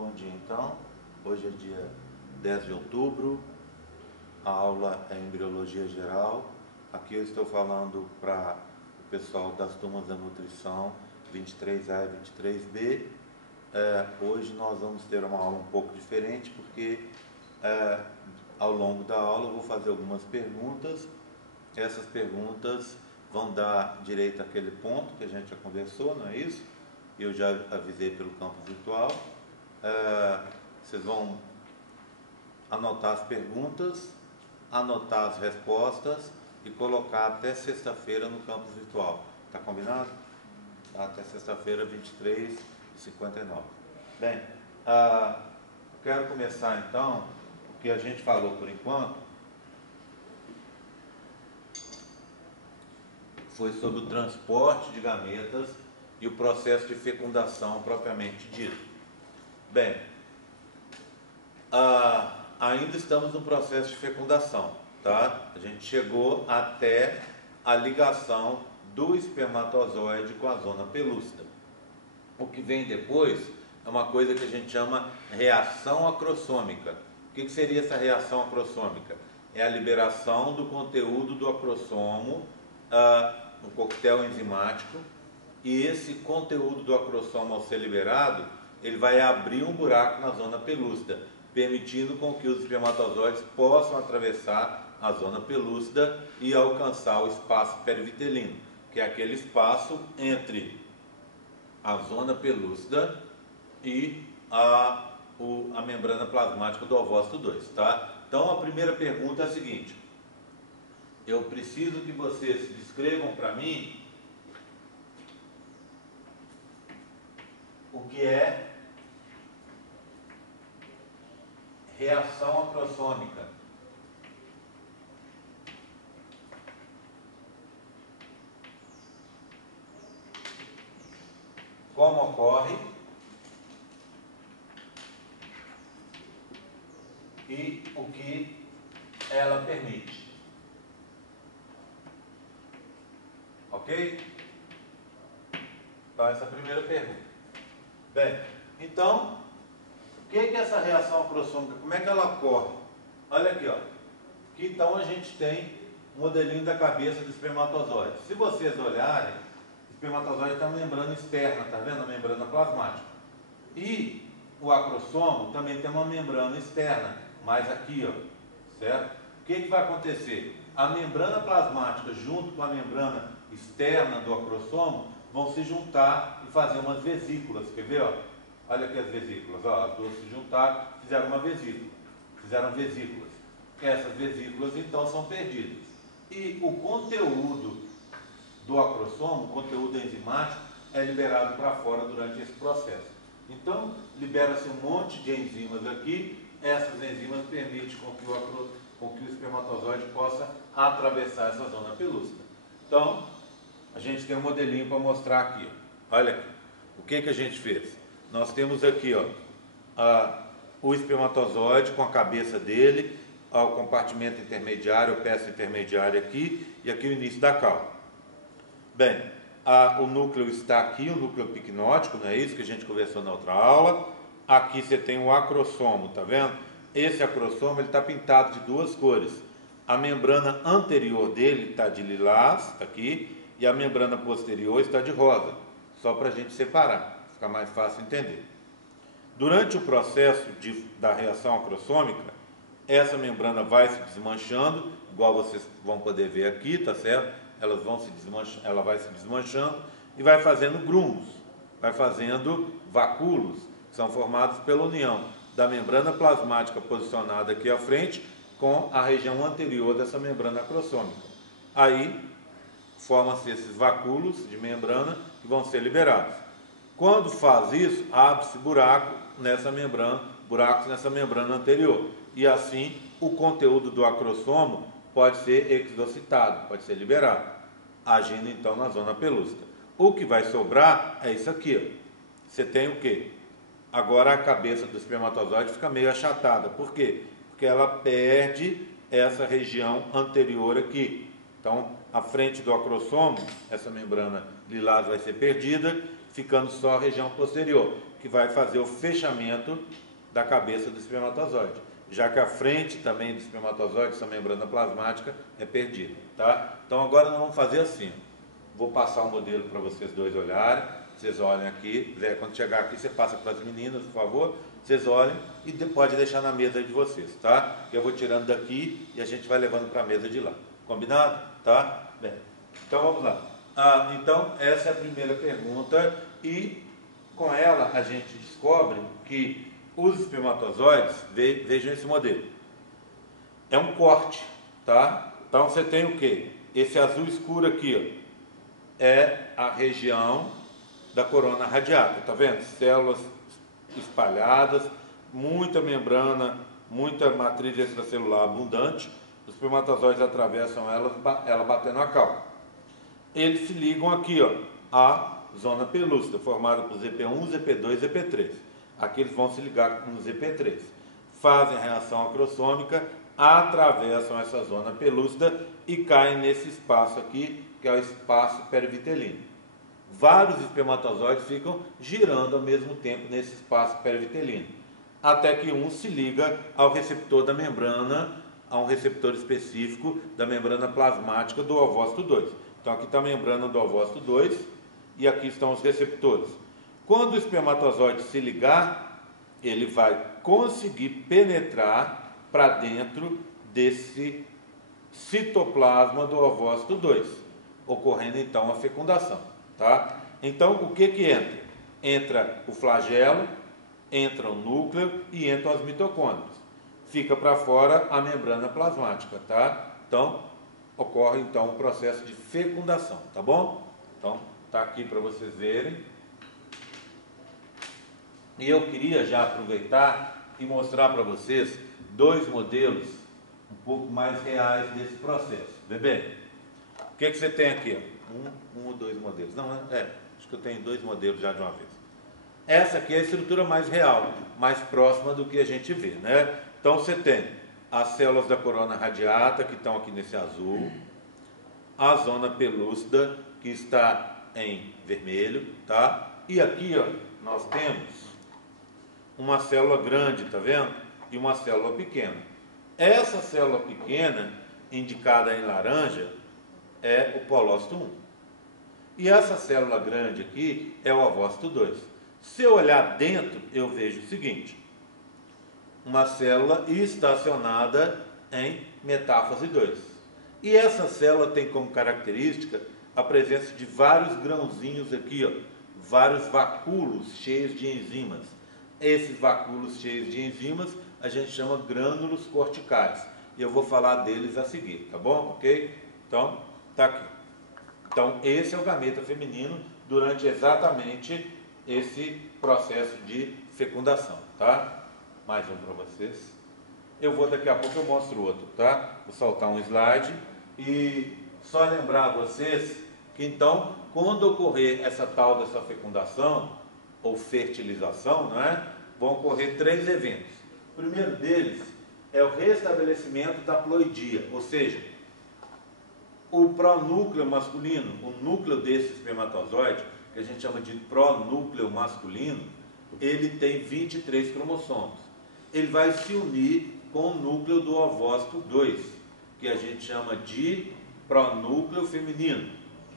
Bom dia então, hoje é dia 10 de outubro, a aula é Embriologia Geral. Aqui eu estou falando para o pessoal das turmas da nutrição 23A e 23B. Hoje nós vamos ter uma aula um pouco diferente porque ao longo da aula eu vou fazer algumas perguntas. Essas perguntas vão dar direito àquele ponto que a gente já conversou, não é isso? Eu já avisei pelo campo virtual. Vocês vão anotar as perguntas, anotar as respostas e colocar até sexta-feira no campo virtual. Tá combinado? Até sexta-feira, 23h59. Bem, quero começar então o que a gente falou por enquanto. Foi sobre o transporte de gametas e o processo de fecundação propriamente dito. Bem, ainda estamos no processo de fecundação, tá? A gente chegou até a ligação do espermatozoide com a zona pelúcida. O que vem depois é uma coisa que a gente chama reação acrossômica. O que seria essa reação acrossômica? É a liberação do conteúdo do acrossomo no coquetel enzimático, e esse conteúdo do acrossomo, ao ser liberado, ele vai abrir um buraco na zona pelúcida, permitindo com que os espermatozoides possam atravessar a zona pelúcida e alcançar o espaço perivitelino, que é aquele espaço entre a zona pelúcida e a membrana plasmática do ovócito 2, tá? Então a primeira pergunta é a seguinte: eu preciso que vocês descrevam para mim o que é reação acrossômica. Como ocorre e o que ela permite. Ok? Então essa é a primeira pergunta. Bem, então, o que é essa reação acrossômica? Como é que ela ocorre? Olha aqui, ó. Aqui então a gente tem um modelinho da cabeça do espermatozoide. Se vocês olharem, o espermatozoide está na membrana externa, tá vendo? A membrana plasmática. E o acrossomo também tem uma membrana externa, mais aqui, ó, certo? O que vai acontecer? A membrana plasmática junto com a membrana externa do acrossomo vão se juntar e fazer umas vesículas. Quer ver, ó? Olha aqui as vesículas, ó, as duas se juntaram, fizeram uma vesícula, fizeram vesículas. Essas vesículas então são perdidas. E o conteúdo do acrossomo, o conteúdo enzimático, é liberado para fora durante esse processo. Então, libera-se um monte de enzimas aqui. Essas enzimas permitem com que o espermatozoide possa atravessar essa zona pelúcida. Então, a gente tem um modelinho para mostrar aqui. Olha aqui. O que a gente fez? Nós temos aqui, ó, o espermatozoide com a cabeça dele, o compartimento intermediário, a peça intermediária aqui, e aqui o início da cauda. Bem, o núcleo está aqui, o núcleo picnótico, não é isso que a gente conversou na outra aula. Aqui você tem o acrossomo, tá vendo? Esse acrossomo está pintado de duas cores. A membrana anterior dele está de lilás, aqui, e a membrana posterior está de rosa, só para a gente separar, ficar mais fácil entender. Durante o processo da reação acrossômica, essa membrana vai se desmanchando, igual vocês vão poder ver aqui, tá certo? Ela vai se desmanchando e vai fazendo grumos, vai fazendo vacúolos, que são formados pela união da membrana plasmática posicionada aqui à frente com a região anterior dessa membrana acrossômica. Aí formam-se esses vacúolos de membrana que vão ser liberados. Quando faz isso, abre-se buracos nessa membrana anterior. E assim o conteúdo do acrossomo pode ser exocitado, pode ser liberado, agindo então na zona pelúcida. O que vai sobrar é isso aqui, ó. Você tem o quê? Agora a cabeça do espermatozoide fica meio achatada. Por quê? Porque ela perde essa região anterior aqui. Então, à frente do acrossomo, essa membrana lilás vai ser perdida, ficando só a região posterior. que vai fazer o fechamento da cabeça do espermatozoide, já que a frente também do espermatozoide, essa membrana plasmática, é perdida, tá? Então agora nós vamos fazer assim, vou passar o modelo para vocês dois olharem, vocês olhem aqui, quando chegar aqui você passa para as meninas, por favor, vocês olhem e pode deixar na mesa de vocês, tá? Eu vou tirando daqui e a gente vai levando para a mesa de lá, combinado? Tá? Bem, então vamos lá. Então essa é a primeira pergunta e com ela a gente descobre que os espermatozoides, vejam esse modelo, é um corte, tá? Então você tem o que? Esse azul escuro aqui, ó, é a região da corona radiata, tá vendo? Células espalhadas, muita membrana, muita matriz extracelular abundante, os espermatozoides atravessam ela batendo a cal. Eles se ligam aqui, ó, à zona pelúcida, formada por ZP1, ZP2 e ZP3. Aqui eles vão se ligar no ZP3. Fazem a reação acrossômica, atravessam essa zona pelúcida e caem nesse espaço aqui, que é o espaço perivitelino. Vários espermatozoides ficam girando ao mesmo tempo nesse espaço perivitelino, até que um se liga ao receptor da membrana, a um receptor específico da membrana plasmática do ovócito 2. Então aqui está a membrana do ovócito 2 e aqui estão os receptores. Quando o espermatozoide se ligar, ele vai conseguir penetrar para dentro desse citoplasma do ovócito 2, ocorrendo então a fecundação, tá? Então o que entra? Entra o flagelo, entra o núcleo e entram as mitocôndrias. Fica para fora a membrana plasmática, tá? Então ocorre então o processo de fecundação, tá bom? Então tá aqui para vocês verem. E eu queria já aproveitar e mostrar para vocês dois modelos um pouco mais reais desse processo. Bebê, o que você tem aqui? Um ou dois modelos? Não, acho que eu tenho dois modelos já de uma vez. Essa aqui é a estrutura mais real, mais próxima do que a gente vê, né? Então você tem as células da corona radiata, que estão aqui nesse azul, a zona pelúcida, que está em vermelho, tá? E aqui, ó, nós temos uma célula grande, tá vendo? E uma célula pequena. Essa célula pequena, indicada em laranja, é o polócito 1. E essa célula grande aqui é o ovócito 2. Se eu olhar dentro, eu vejo o seguinte: uma célula estacionada em metáfase 2. E essa célula tem como característica a presença de vários grãozinhos aqui, ó, vários vacúolos cheios de enzimas. Esses vacúolos cheios de enzimas a gente chama grânulos corticais. E eu vou falar deles a seguir, tá bom? Ok? Então, tá aqui. Então, esse é o gameta feminino durante exatamente esse processo de fecundação, tá? Mais um para vocês. Daqui a pouco eu mostro o outro, tá? Vou soltar um slide e só lembrar a vocês que então, quando ocorrer essa fecundação ou fertilização, não é? Vão ocorrer três eventos. O primeiro deles é o restabelecimento da ploidia, ou seja, o pronúcleo masculino, o núcleo desse espermatozoide, que a gente chama de pronúcleo masculino, ele tem 23 cromossomos. Ele vai se unir com o núcleo do ovócito 2, que a gente chama de pronúcleo feminino,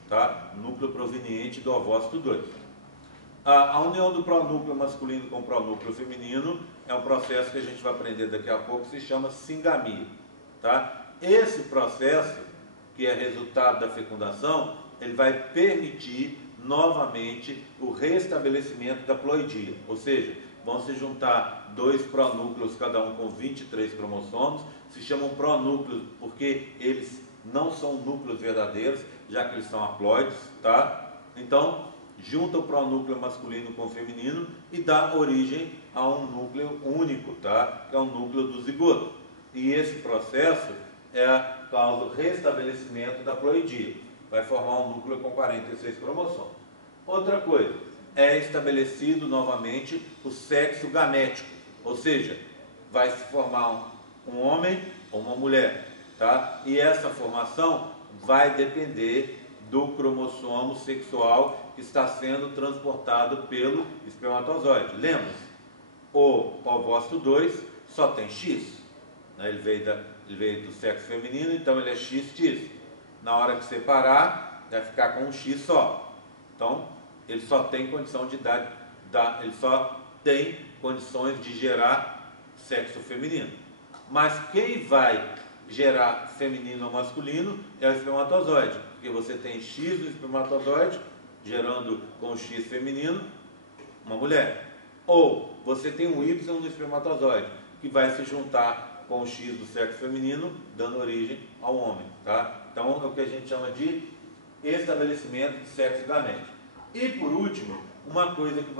tá? Núcleo proveniente do ovócito 2. A união do pronúcleo masculino com o pronúcleo feminino é um processo que a gente vai aprender daqui a pouco, que se chama singamia, tá? Esse processo, que é resultado da fecundação, ele vai permitir novamente o restabelecimento da ploidia, ou seja, vão se juntar dois pronúcleos, cada um com 23 cromossomos, se chamam pronúcleos porque eles não são núcleos verdadeiros, já que eles são haploides, tá? Então, junta o pronúcleo masculino com o feminino e dá origem a um núcleo único, tá? Que é o núcleo do zigoto. E esse processo causa o restabelecimento da ploidia. Vai formar um núcleo com 46 cromossomos. Outra coisa, é estabelecido novamente o sexo gamético, ou seja, vai se formar um homem ou uma mulher, tá? E essa formação vai depender do cromossomo sexual que está sendo transportado pelo espermatozoide. Lembra-se? O ovócito 2 só tem X, né? Ele veio do sexo feminino, então ele é XX. Na hora que separar, vai ficar com um X só. Então, ele só tem condição de ele só tem condições de gerar sexo feminino. Mas quem vai gerar feminino ou masculino é o espermatozoide, porque você tem X no espermatozoide, gerando com X feminino, uma mulher. Ou você tem um Y no espermatozoide, que vai se juntar com o X do sexo feminino, dando origem ao homem, tá? Então, é o que a gente chama de estabelecimento de sexo gamético. E, por último, uma coisa que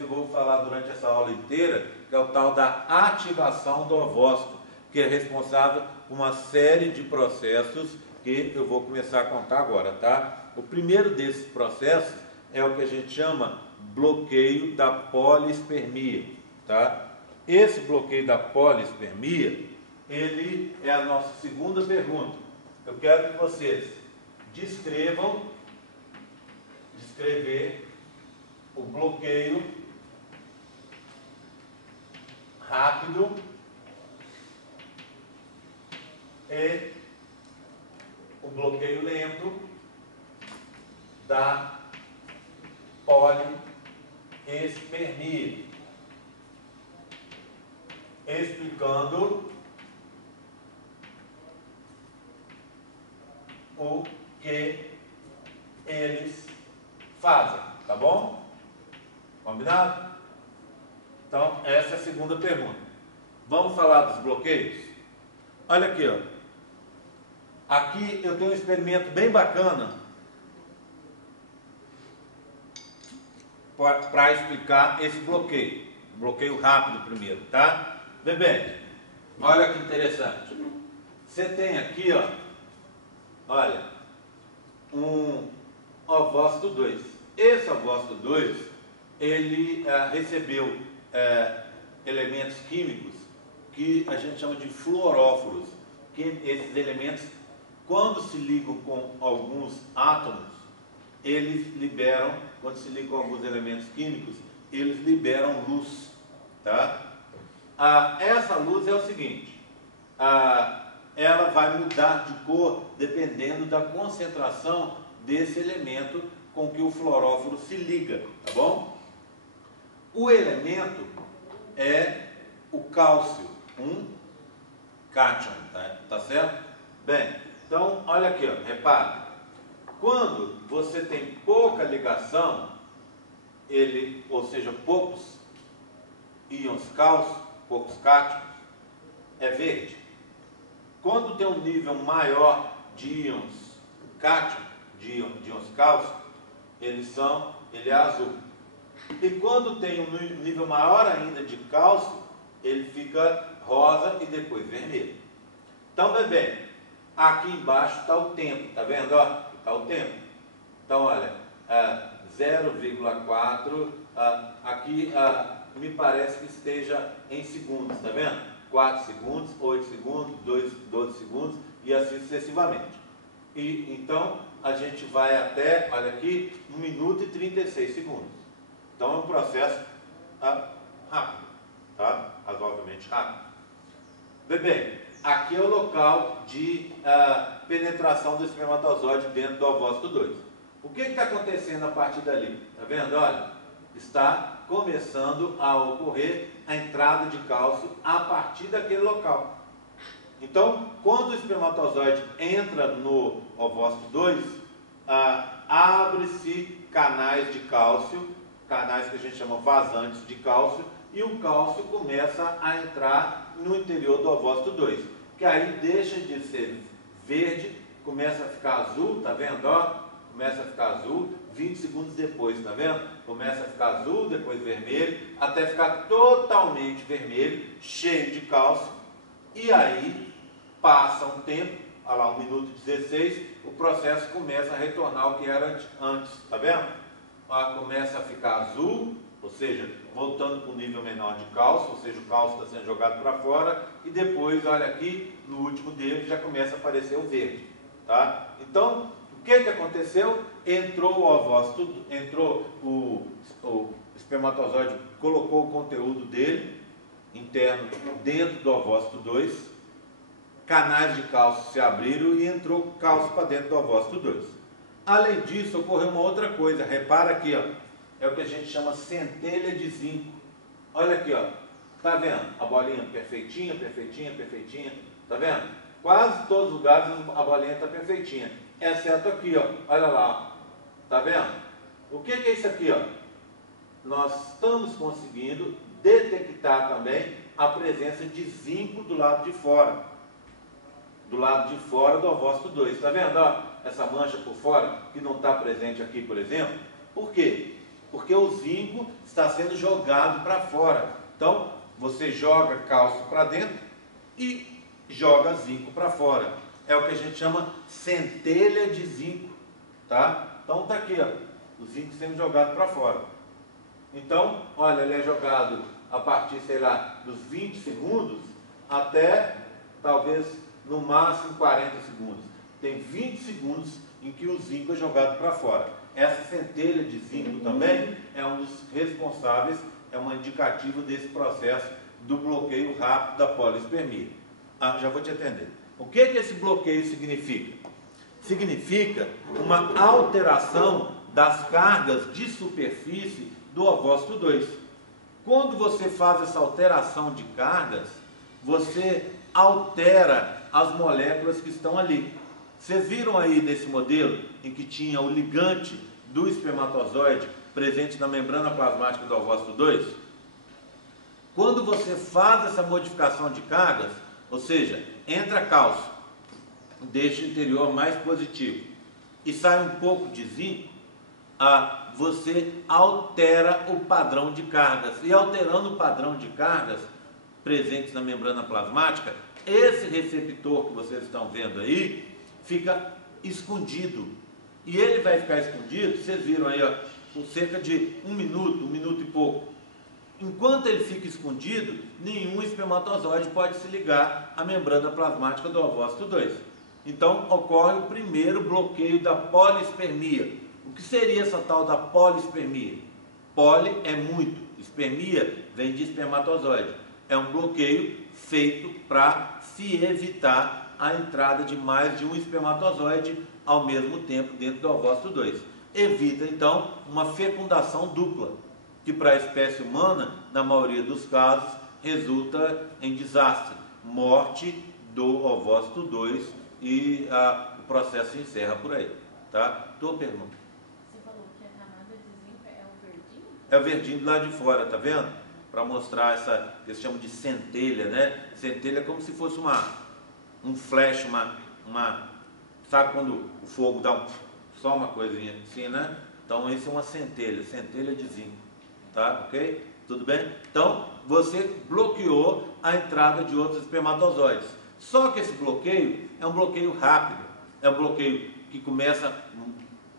eu vou falar durante essa aula inteira, que é o tal da ativação do ovócito, que é responsável por uma série de processos que eu vou começar a contar agora, tá? O primeiro desses processos é o que a gente chama bloqueio da polispermia, tá? Esse bloqueio da polispermia, ele é a nossa segunda pergunta. Eu quero que vocês descrever o bloqueio rápido e o bloqueio lento da poliespermia, explicando o que eles fazem, tá bom? Combinado? Então, essa é a segunda pergunta. Vamos falar dos bloqueios? Olha aqui, ó. Aqui eu tenho um experimento bem bacana para explicar esse bloqueio. Bloqueio rápido primeiro, tá? Bebê, olha que interessante. Você tem aqui, ó, olha, um ovócito 2. Esse ovócito 2, ele recebeu elementos químicos que a gente chama de fluoróforos, que esses elementos, quando se ligam com alguns átomos, eles liberam, quando se ligam com alguns elementos químicos, eles liberam luz, tá? Essa luz é o seguinte, ela vai mudar de cor dependendo da concentração desse elemento com que o fluoróforo se liga, tá bom? O elemento é o cálcio, um cátion, tá certo? Bem, então olha aqui, ó, repare, quando você tem pouca ligação, ou seja, poucos íons cálcio, poucos cátions, é verde. Quando tem um nível maior de íons cátion, de íons cálcio, ele é azul. E quando tem um nível maior ainda de cálcio, ele fica rosa e depois vermelho. Então, bebê, aqui embaixo está o tempo, tá vendo? Está o tempo. Então, olha, 0,4, aqui me parece que esteja em segundos, tá vendo? 4 segundos, 8 segundos, 12 segundos e assim sucessivamente. E então a gente vai até, olha aqui, 1 minuto e 36 segundos. Então é um processo rápido, tá? Razoavelmente rápido. Bebê, aqui é o local de penetração do espermatozoide dentro do ovócito 2. O que está acontecendo a partir dali? Tá vendo? Olha, está começando a ocorrer a entrada de cálcio a partir daquele local. Então, quando o espermatozoide entra no ovócito 2, abre-se canais de cálcio, canais que a gente chama vazantes de cálcio, e o cálcio começa a entrar no interior do ovócito 2, que aí deixa de ser verde, começa a ficar azul, tá vendo? Começa a ficar azul, 20 segundos depois, tá vendo? Começa a ficar azul, depois vermelho, até ficar totalmente vermelho, cheio de cálcio, e aí passa um tempo, olha lá, 1 minuto e 16, o processo começa a retornar ao que era antes, tá vendo? Começa a ficar azul, ou seja, voltando para um nível menor de cálcio, ou seja, o cálcio está sendo jogado para fora, e depois, olha aqui, no último dele já começa a aparecer o verde, tá? Então, o O que aconteceu? Entrou o ovócito, entrou o espermatozoide, colocou o conteúdo dele, interno, dentro do ovócito 2, canais de cálcio se abriram e entrou cálcio para dentro do ovócito 2. Além disso, ocorreu uma outra coisa, repara aqui, ó, é o que a gente chama centelha de zinco. Olha aqui, ó, tá vendo? A bolinha perfeitinha, perfeitinha, perfeitinha, tá vendo? Quase todos os lugares a bolinha está perfeitinha, exceto aqui, ó, olha lá, tá vendo? O que é isso aqui, ó? Nós estamos conseguindo detectar também a presença de zinco do lado de fora. Do lado de fora do ovócito 2. Está vendo? Ó, essa mancha por fora que não está presente aqui, por exemplo. Por quê? Porque o zinco está sendo jogado para fora. Então, você joga cálcio para dentro e joga zinco para fora. É o que a gente chama centelha de zinco. Tá? Então, está aqui, ó, o zinco sendo jogado para fora. Então, olha, ele é jogado a partir, sei lá, dos 20 segundos até, talvez, no máximo 40 segundos. Tem 20 segundos em que o zinco é jogado para fora. Essa centelha de zinco também é um dos responsáveis, é uma indicativa desse processo do bloqueio rápido da poliespermia. Já vou te atender. O que esse bloqueio significa? Significa uma alteração das cargas de superfície do ovócito 2. Quando você faz essa alteração de cargas, você altera as moléculas que estão ali. Vocês viram aí desse modelo em que tinha o ligante do espermatozoide presente na membrana plasmática do ovócito 2? Quando você faz essa modificação de cargas, ou seja, entra cálcio, deixa o interior mais positivo e sai um pouco de zinco, você altera o padrão de cargas. E alterando o padrão de cargas presentes na membrana plasmática, esse receptor que vocês estão vendo aí fica escondido. E ele vai ficar escondido, vocês viram aí, ó, por cerca de um minuto e pouco. Enquanto ele fica escondido, nenhum espermatozoide pode se ligar à membrana plasmática do ovócito 2. Então ocorre o primeiro bloqueio da poliespermia. O que seria essa tal da poliespermia? Poli é muito, espermia vem de espermatozoide. É um bloqueio feito para se evitar a entrada de mais de um espermatozoide ao mesmo tempo dentro do ovócito 2. Evita então uma fecundação dupla, que para a espécie humana, na maioria dos casos, resulta em desastre, morte do ovócito 2 e o processo se encerra por aí. Tá? Tua pergunta. É o verdinho do lado de fora, tá vendo? Para mostrar essa, que eles chamam de centelha, né? Centelha é como se fosse um flash, sabe quando o fogo dá só uma coisinha assim, né? Então isso é uma centelha de zinco, tá? Ok? Tudo bem? Então você bloqueou a entrada de outros espermatozoides. Só que esse bloqueio é um bloqueio rápido, é um bloqueio que começa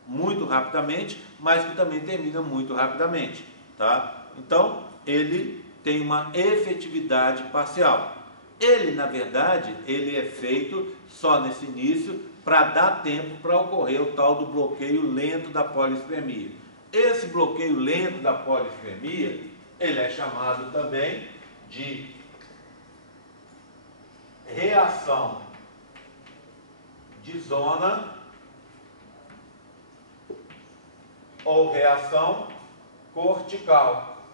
muito rapidamente, mas que também termina muito rapidamente, tá? Então, ele tem uma efetividade parcial. Ele, na verdade, ele é feito só nesse início para dar tempo para ocorrer o tal do bloqueio lento da poliespermia. Esse bloqueio lento da poliespermia, ele é chamado também de reação de zona ou reação cortical.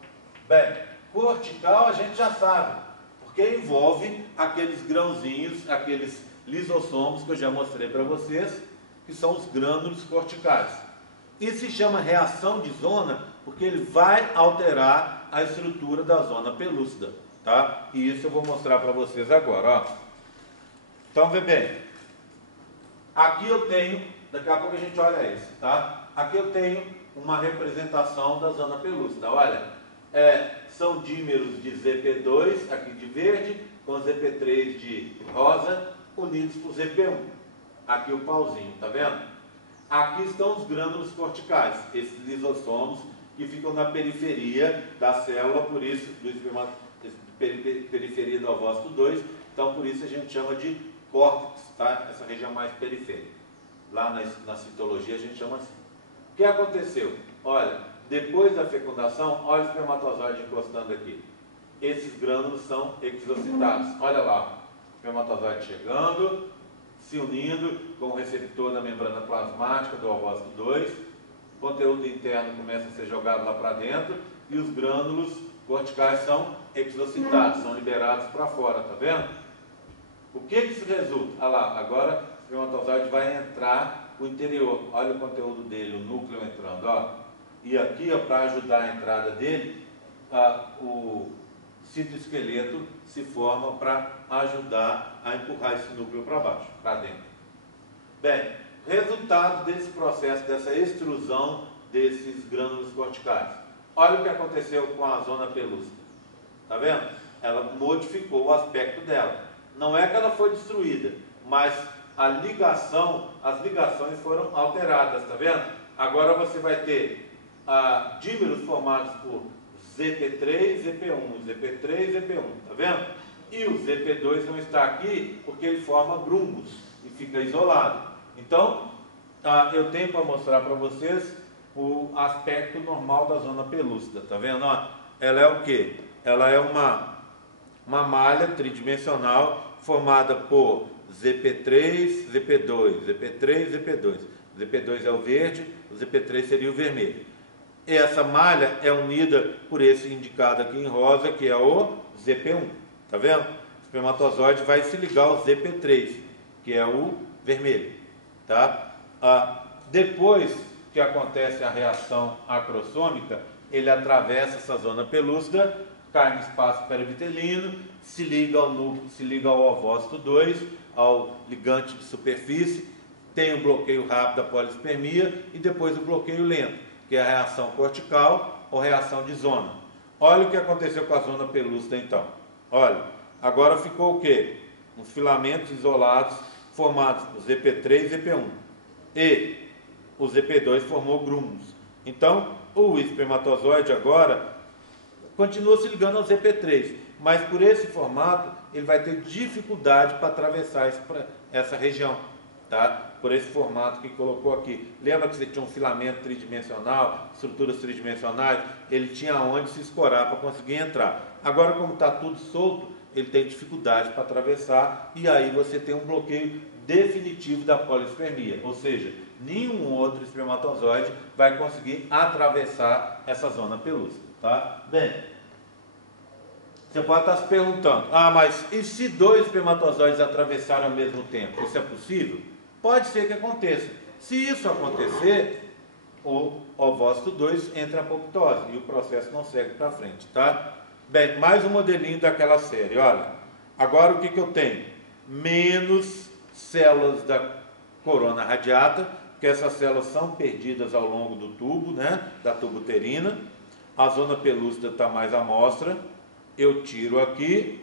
Bem, cortical a gente já sabe, porque envolve aqueles grãozinhos, aqueles lisossomos que eu já mostrei para vocês, que são os grânulos corticais. E se chama reação de zona porque ele vai alterar a estrutura da zona pelúcida, tá? E isso eu vou mostrar para vocês agora, ó. Então, vê bem, aqui eu tenho, daqui a pouco a gente olha esse, tá? Aqui eu tenho uma representação da zona pelúcida. Olha, são dímeros de ZP2, aqui de verde, com ZP3 de rosa, unidos por ZP1. Aqui o pauzinho, tá vendo? Aqui estão os grânulos corticais, esses lisossomos que ficam na periferia da célula, por isso, periferia do ovócito 2, então por isso a gente chama de córtex, tá? Essa região mais periférica. Lá na citologia a gente chama assim. O que aconteceu? Olha, depois da fecundação, olha o espermatozoide encostando aqui. Esses grânulos são exocitados. Olha lá, o espermatozoide chegando, se unindo com o receptor da membrana plasmática do ovócito 2. O conteúdo interno começa a ser jogado lá para dentro e os grânulos corticais são exocitados, são liberados para fora, tá vendo? O que isso resulta? Olha lá, agora o espermatozoide vai entrar no interior. Olha o conteúdo dele, o núcleo entrando, ó. E aqui, para ajudar a entrada dele, o citoesqueleto se forma para ajudar a empurrar esse núcleo para baixo, para dentro. Bem, resultado desse processo, dessa extrusão desses grânulos corticais. Olha o que aconteceu com a zona pelúcida. Está vendo? Ela modificou o aspecto dela. Não é que ela foi destruída, mas as ligações foram alteradas, está vendo? Agora você vai ter dímeros formados por ZP3, ZP1, ZP3, ZP1, está vendo? E o ZP2 não está aqui porque ele forma grumbos e fica isolado. Então, eu tenho para mostrar para vocês o aspecto normal da zona pelúcida, está vendo? Ó, ela é o quê? Ela é uma malha tridimensional formada por ZP3, ZP2, ZP3, ZP2. ZP2 é o verde, o ZP3 seria o vermelho. E essa malha é unida por esse indicado aqui em rosa, que é o ZP1. Tá vendo? O espermatozoide vai se ligar ao ZP3, que é o vermelho. Tá? Depois que acontece a reação acrossômica, ele atravessa essa zona pelúcida, cai no espaço perivitelino, se liga ao núcleo, se liga ao ovócito 2, ao ligante de superfície, tem o bloqueio rápido da polispermia e depois o bloqueio lento, que é a reação cortical ou reação de zona. Olha o que aconteceu com a zona pelúcida então. Olha, agora ficou o quê? Uns filamentos isolados formados por ZP3 e ZP1. E o ZP2 formou grumos. Então, o espermatozoide agora continua se ligando ao ZP3, mas por esse formato ele vai ter dificuldade para atravessar essa região, tá? Por esse formato que colocou aqui. Lembra que você tinha um filamento tridimensional, estruturas tridimensionais? Ele tinha onde se escorar para conseguir entrar. Agora, como está tudo solto, ele tem dificuldade para atravessar e aí você tem um bloqueio definitivo da polispermia, ou seja, nenhum outro espermatozoide vai conseguir atravessar essa zona pelúcida, tá? Bem, você pode estar se perguntando, mas e se dois espermatozoides atravessarem ao mesmo tempo? Isso é possível? Pode ser que aconteça. Se isso acontecer, o ovócito 2 entra em apoptose e o processo não segue para frente, tá? Bem, mais um modelinho daquela série, olha. Agora o que eu tenho? Menos células da corona radiata, porque essas células são perdidas ao longo do tubo, né? Da tuba uterina. A zona pelúcida está mais à mostra. Eu tiro aqui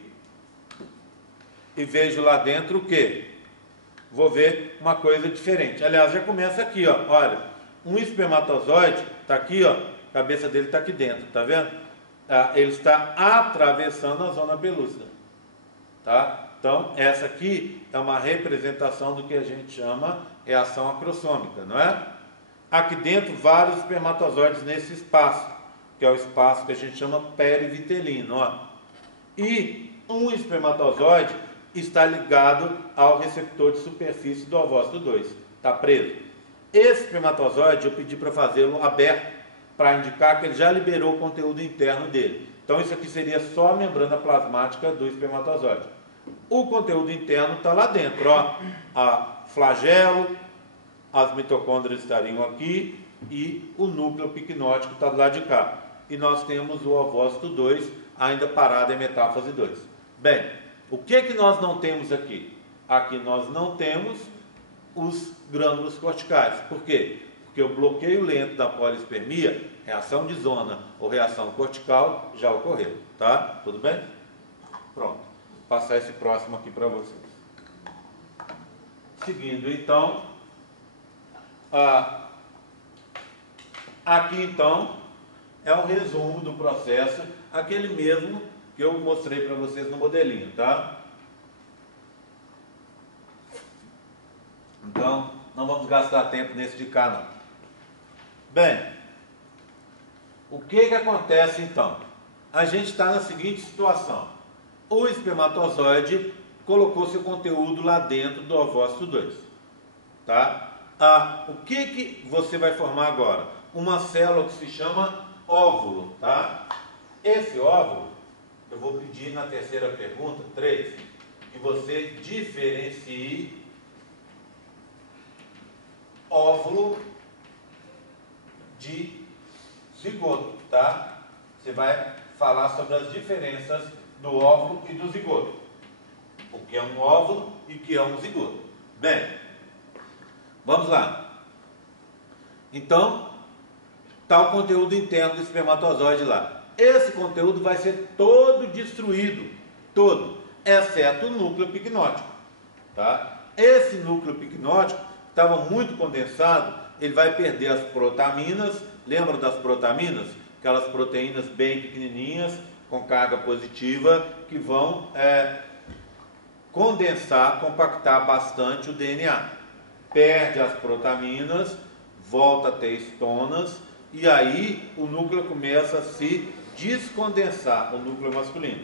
e vejo lá dentro o quê? Vou ver uma coisa diferente. Aliás, já começa aqui, ó. Olha, um espermatozoide está aqui, ó. A cabeça dele está aqui dentro, tá vendo? Ele está atravessando a zona pelúcida, tá? Então, essa aqui é uma representação do que a gente chama reação acrossômica, não é? Aqui dentro, vários espermatozoides nesse espaço, que é o espaço que a gente chama perivitelino, ó. E um espermatozoide está ligado ao receptor de superfície do ovócito 2, está preso. Esse espermatozoide eu pedi para fazê-lo aberto, para indicar que ele já liberou o conteúdo interno dele. Então isso aqui seria só a membrana plasmática do espermatozoide. O conteúdo interno está lá dentro, ó. A flagelo, as mitocôndrias estariam aqui e o núcleo picnótico está do lado de cá. E nós temos o ovócito 2 ainda parado em metáfase 2. Bem, o que nós não temos aqui? Aqui nós não temos os grânulos corticais. Por quê? Porque o bloqueio lento da polispermia, reação de zona ou reação cortical, já ocorreu, tá? Tudo bem? Pronto. Vou passar esse próximo aqui para vocês. Seguindo, então, aqui, então, é um resumo do processo, aquele mesmo que eu mostrei para vocês no modelinho, tá? Então, Não vamos gastar tempo nesse de cá, não. Bem, o que acontece então? A gente está na seguinte situação. O espermatozoide colocou seu conteúdo lá dentro do ovócito 2. Tá? O que você vai formar agora? Uma célula que se chama óvulo. Tá? Esse óvulo, eu vou pedir na terceira pergunta, 3, que você diferencie óvulo de zigoto, tá? Você vai falar sobre as diferenças do óvulo e do zigoto. O que é um óvulo e o que é um zigoto. Bem, vamos lá. Então, está o conteúdo interno do espermatozoide lá. Esse conteúdo vai ser todo destruído, todo, exceto o núcleo picnótico, tá? Esse núcleo picnótico estava muito condensado, ele vai perder as protaminas. Lembra das protaminas? Aquelas proteínas bem pequenininhas, com carga positiva, que vão condensar, compactar bastante o DNA. Perde as protaminas, volta a ter estonas, e aí o núcleo começa a se descondensar, o núcleo masculino.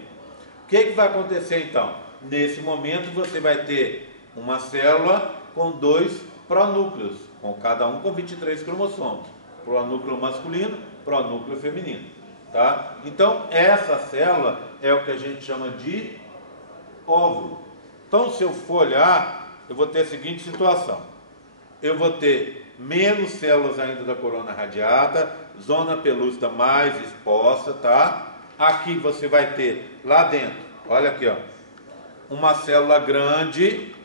O que vai acontecer então? Nesse momento você vai ter uma célula com 2 pronúcleos, com cada um com 23 cromossomos, pronúcleo masculino, pronúcleo feminino, tá? Então essa célula é o que a gente chama de óvulo. Então, se eu for olhar, eu vou ter a seguinte situação: eu vou ter menos células ainda da corona radiata, zona pelúcida mais exposta, tá? Aqui você vai ter lá dentro, olha aqui, ó, uma célula grande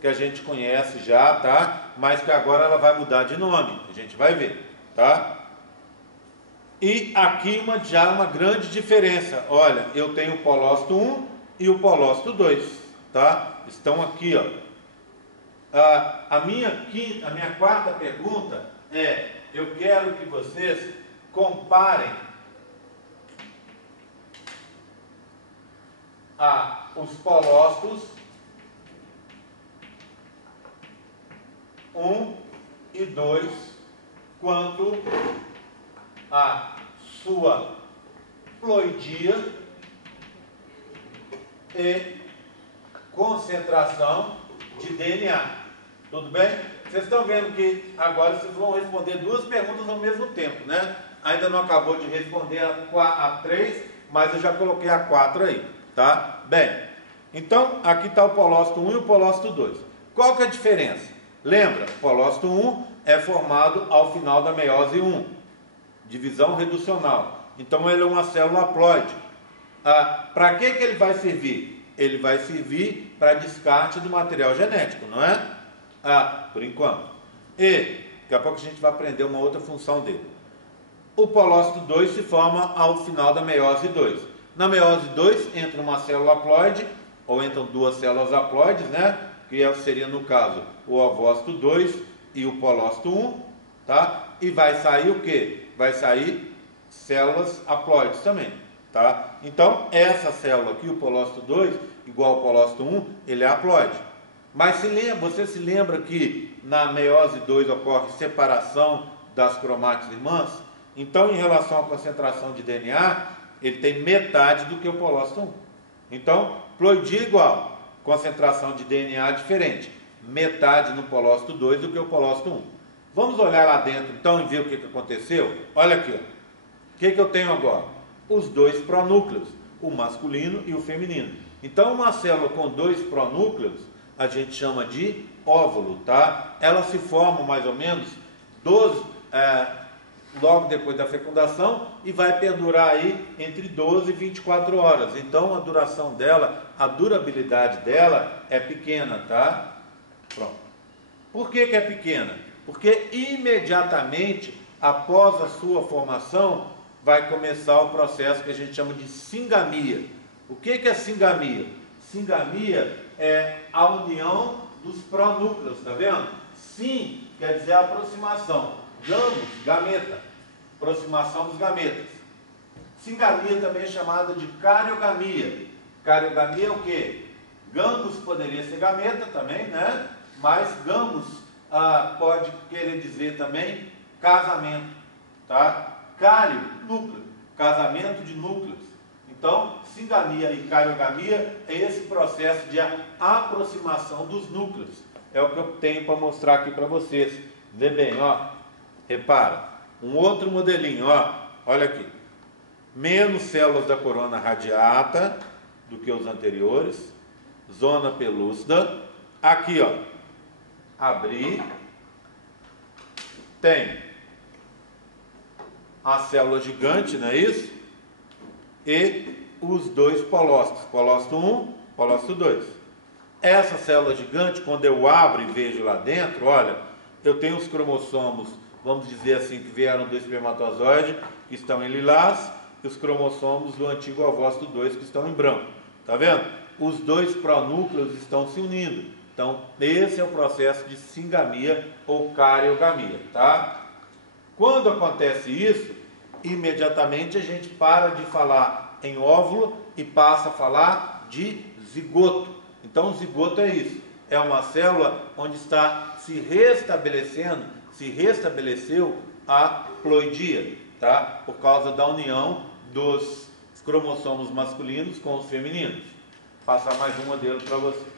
que a gente conhece já, tá? Mas que agora ela vai mudar de nome, a gente vai ver, tá? E aqui já uma grande diferença. Olha, eu tenho o polócito 1 e o polócito 2, tá? Estão aqui, ó. A minha quarta pergunta é: eu quero que vocês comparem os polócitos 1 e 2 quanto a sua ploidia e concentração de DNA. Tudo bem? Vocês estão vendo que agora vocês vão responder 2 perguntas ao mesmo tempo, né? Ainda não acabou de responder a 3, mas eu já coloquei a 4 aí, tá? Bem, então aqui está o polócito 1 e o polócito 2. Qual que é a diferença? Lembra, o polócito 1 é formado ao final da meiose 1, divisão reducional. Então ele é uma célula haploide. Para que ele vai servir? Ele vai servir para descarte do material genético, não é? Por enquanto. E daqui a pouco a gente vai aprender uma outra função dele. O polócito 2 se forma ao final da meiose 2. Na meiose 2 entra uma célula haploide, ou entram 2 células haploides, né? Que seria, no caso, o ovócito 2 e o polócito 1, tá? E vai sair o quê? Vai sair células haploides também, tá? Então, essa célula aqui, o polócito 2, igual ao polócito 1, ele é haploide. Mas você se lembra que na meiose 2 ocorre separação das cromátides irmãs? Então, em relação à concentração de DNA, ele tem metade do que o polócito 1. Então, ploidia igual, concentração de DNA diferente, metade no polócito 2 do que o polócito 1. Vamos olhar lá dentro então e ver o que aconteceu? Olha aqui, ó. O que eu tenho agora? Os 2 pronúcleos, o masculino e o feminino. Então, uma célula com 2 pronúcleos a gente chama de óvulo, tá? Ela se forma mais ou menos logo depois da fecundação e vai perdurar aí entre 12 e 24 horas. Então a duração dela, a durabilidade dela é pequena, tá? Pronto. Por que é pequena? Porque imediatamente após a sua formação vai começar o processo que a gente chama de singamia. O que é singamia? Singamia é a união dos pronúcleos, tá vendo? Sim quer dizer aproximação, gamos, gameta, aproximação dos gametas. Singamia também é chamada de cariogamia. Cariogamia é o quê? Gamos poderia ser gameta também, né? Mas gamos pode querer dizer também casamento, tá? Cário, núcleo, casamento de núcleos. Então, singamia e cariogamia é esse processo de aproximação dos núcleos. É o que eu tenho para mostrar aqui para vocês. Vê bem, ó. Repara, um outro modelinho, ó. Olha aqui. Menos células da corona radiata do que os anteriores. Zona pelúcida. Aqui, ó. Abrir. Tem a célula gigante, não é isso? E os dois polócitos. Polócito 1, polócito 2. Essa célula gigante, quando eu abro e vejo lá dentro, olha, eu tenho os cromossomos, vamos dizer assim, que vieram do espermatozoide, que estão em lilás, e os cromossomos do antigo ovócito 2, que estão em branco. Tá vendo? Os dois pronúcleos estão se unindo. Então, esse é o processo de singamia ou cariogamia, tá? Quando acontece isso, imediatamente a gente para de falar em óvulo e passa a falar de zigoto. Então, o zigoto é isso. É uma célula onde está se restabeleceu a ploidia, tá? Por causa da união dos cromossomos masculinos com os femininos. Vou passar mais um modelo para vocês.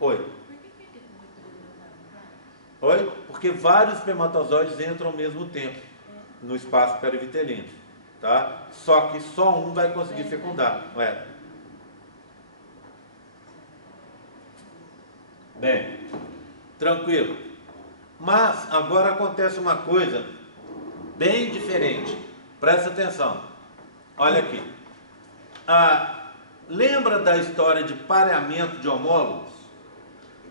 Oi. Oi? Porque vários espermatozoides entram ao mesmo tempo no espaço perivitelino, tá? Só que só um vai conseguir fecundar, não é? Bem, tranquilo. Mas agora acontece uma coisa bem diferente. Presta atenção. Olha aqui. Lembra da história de pareamento de homólogos?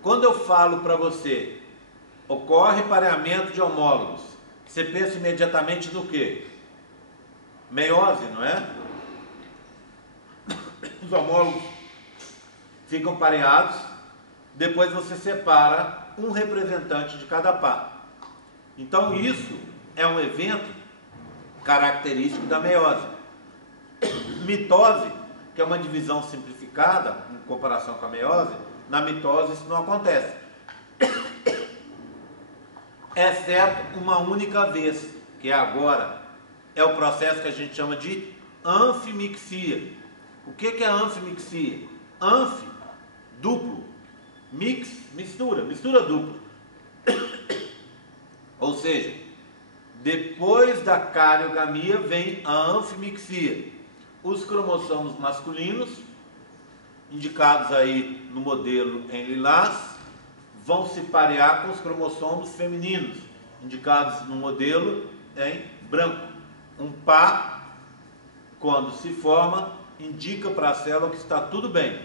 Quando eu falo para você, ocorre pareamento de homólogos, você pensa imediatamente no quê? Meiose, não é? Os homólogos ficam pareados, depois você separa um representante de cada par. Então isso é um evento característico da meiose. Mitose, que é uma divisão simplificada em comparação com a meiose, na mitose isso não acontece. Exceto uma única vez, que é agora. É o processo que a gente chama de anfimixia. O que é anfimixia? Anfi, duplo. Mix, mistura dupla. Ou seja, depois da cariogamia vem a anfimixia. Os cromossomos masculinos, indicados aí no modelo em lilás, vão se parear com os cromossomos femininos, indicados no modelo em branco. Um par, quando se forma, indica para a célula que está tudo bem.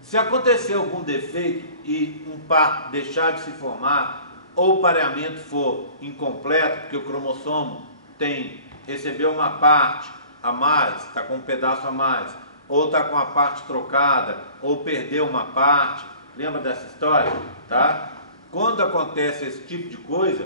Se acontecer algum defeito e um par deixar de se formar, ou o pareamento for incompleto, porque o cromossomo recebeu uma parte a mais, está com um pedaço a mais, ou está com a parte trocada, ou perdeu uma parte, lembra dessa história? Tá? Quando acontece esse tipo de coisa,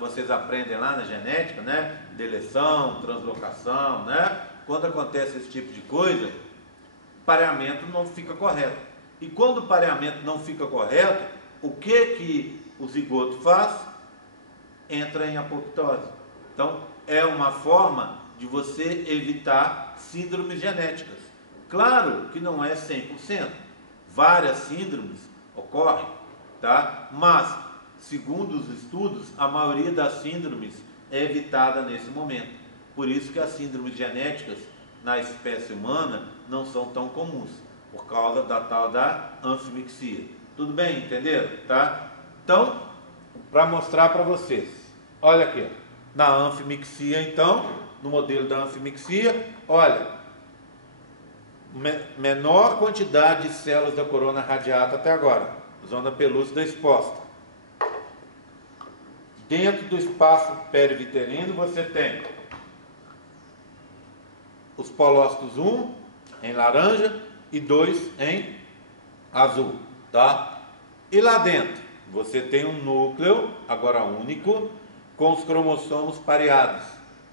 vocês aprendem lá na genética, né? Deleção, translocação, né? Quando acontece esse tipo de coisa, o pareamento não fica correto. E quando o pareamento não fica correto, o que o zigoto faz? Entra em apoptose. Então, é uma forma de você evitar síndromes genéticas. Claro que não é 100%. Várias síndromes ocorrem, tá? Mas, segundo os estudos, a maioria das síndromes é evitada nesse momento. Por isso que as síndromes genéticas na espécie humana não são tão comuns, por causa da tal da anfimixia. Tudo bem, entenderam? Tá? Então, para mostrar para vocês, olha aqui, na anfimixia então, no modelo da anfimixia, olha, menor quantidade de células da corona radiata até agora, zona pelúcida exposta. Dentro do espaço perivitelino você tem os polócitos 1 em laranja e 2 em azul, tá? E lá dentro você tem um núcleo, agora único, com os cromossomos pareados.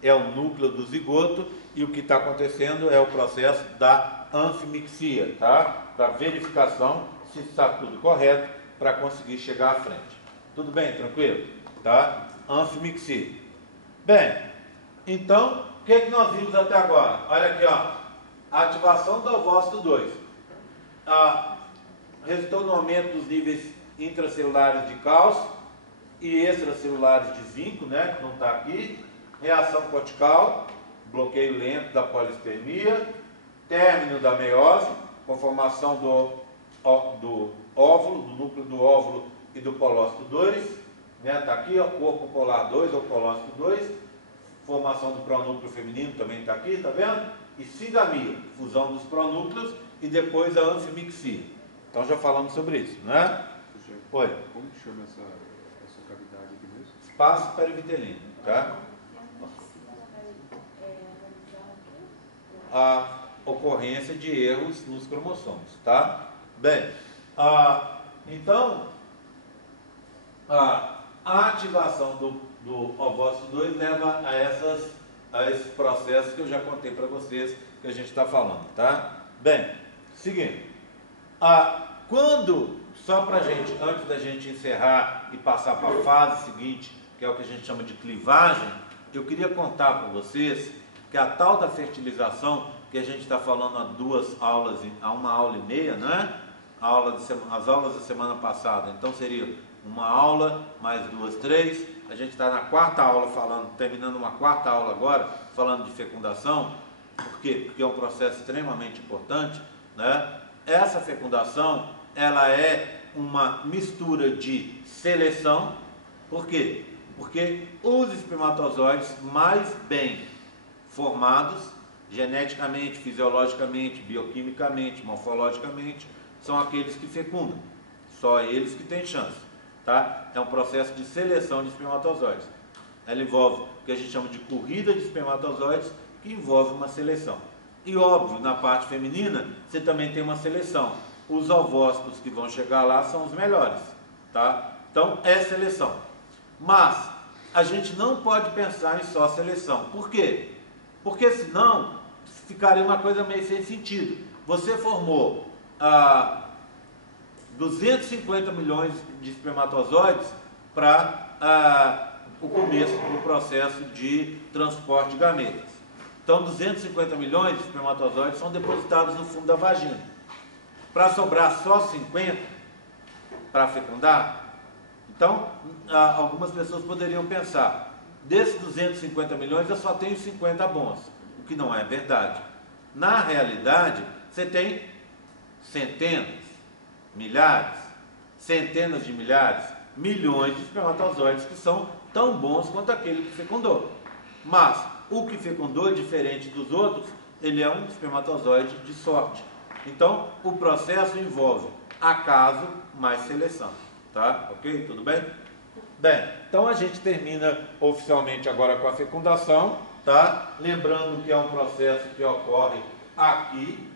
É o núcleo do zigoto e o que está acontecendo é o processo da anfimixia, tá? Para verificação se está tudo correto para conseguir chegar à frente. Tudo bem? Tranquilo? Tá? Anfimixia. Bem, então, o que nós vimos até agora? Olha aqui, ó. Ativação do ovócito 2. Resultou no aumento dos níveis intracelulares de cálcio e extracelulares de zinco, né? Que não está aqui. Reação cortical, bloqueio lento da polispermia, término da meiose, com formação do óvulo, do núcleo do óvulo e do colócito 2, né? Está aqui, ó, corpo polar 2 ou colócito 2, formação do pronúcleo feminino também está aqui, tá vendo? E cigamia, fusão dos pronúcleos e depois a anfimixia. Então já falamos sobre isso, né? Oi. Como que chama essa cavidade aqui mesmo? Espaço perivitelino, tá? A ocorrência de erros nos cromossomos, tá? Bem, então a ativação do ovócito 2 leva a esses processos que eu já contei para vocês que a gente está falando, tá? Bem, seguindo, só para gente, antes da gente encerrar e passar para a fase seguinte, que é o que a gente chama de clivagem, eu queria contar para vocês que a tal da fertilização, que a gente está falando há uma aula e meia, né? As aulas da semana passada, então seria uma aula, mais 2, 3, a gente está na quarta aula terminando uma quarta aula agora, falando de fecundação. Por quê? Porque é um processo extremamente importante, né? Essa fecundação, ela é uma mistura de seleção. Por quê? Porque os espermatozoides mais bem formados, geneticamente, fisiologicamente, bioquimicamente, morfologicamente, são aqueles que fecundam. Só eles que têm chance, tá? É um processo de seleção de espermatozoides. Ela envolve o que a gente chama de corrida de espermatozoides, que envolve uma seleção. E óbvio, na parte feminina, você também tem uma seleção. Os ovócitos que vão chegar lá são os melhores, tá? Então, é seleção. Mas, a gente não pode pensar em só seleção. Por quê? Porque senão, ficaria uma coisa meio sem sentido. Você formou 250 milhões de espermatozoides para o começo do processo de transporte de gametas. Então, 250 milhões de espermatozoides são depositados no fundo da vagina. Para sobrar só 50 para fecundar, então, algumas pessoas poderiam pensar, desses 250 milhões eu só tenho 50 bons, o que não é verdade. Na realidade, você tem centenas, milhares, centenas de milhares, milhões de espermatozoides que são tão bons quanto aquele que fecundou. Mas o que fecundou, diferente dos outros, ele é um espermatozoide de sorte. Então, o processo envolve acaso mais seleção. Tá? Ok? Tudo bem? Bem, então a gente termina oficialmente agora com a fecundação, tá? Lembrando que é um processo que ocorre aqui,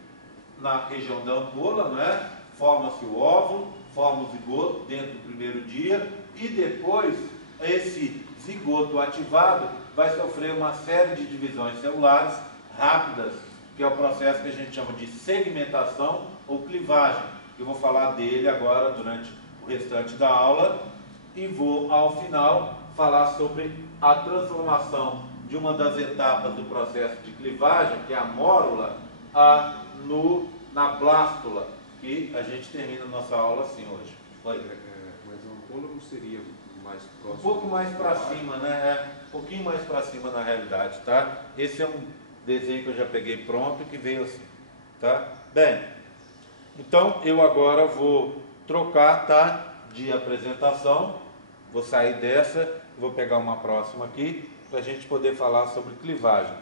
na região da ampola, né? Forma-se o óvulo, forma o zigoto dentro do primeiro dia e depois esse zigoto ativado vai sofrer uma série de divisões celulares rápidas, que é o processo que a gente chama de segmentação ou clivagem. Eu vou falar dele agora durante o restante da aula e vou, ao final, falar sobre a transformação de uma das etapas do processo de clivagem, que é a mórula, na blástula, que a gente termina a nossa aula assim hoje. Mas a ampola não seria mais próximo? Um pouco mais para cima, né? Um pouquinho mais para cima na realidade, tá? Esse é um desenho que eu já peguei pronto que veio assim, tá? Bem, então eu agora vou trocar, tá? De apresentação, vou sair dessa, vou pegar uma próxima aqui para a gente poder falar sobre clivagem.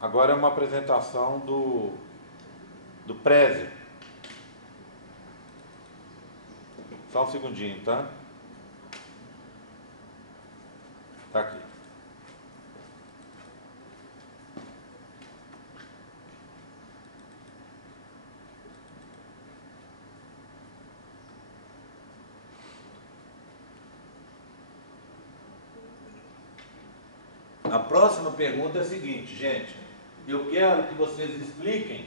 Agora é uma apresentação do Prezi. Só um segundinho, tá? Tá aqui. A próxima pergunta é a seguinte, gente. Eu quero que vocês expliquem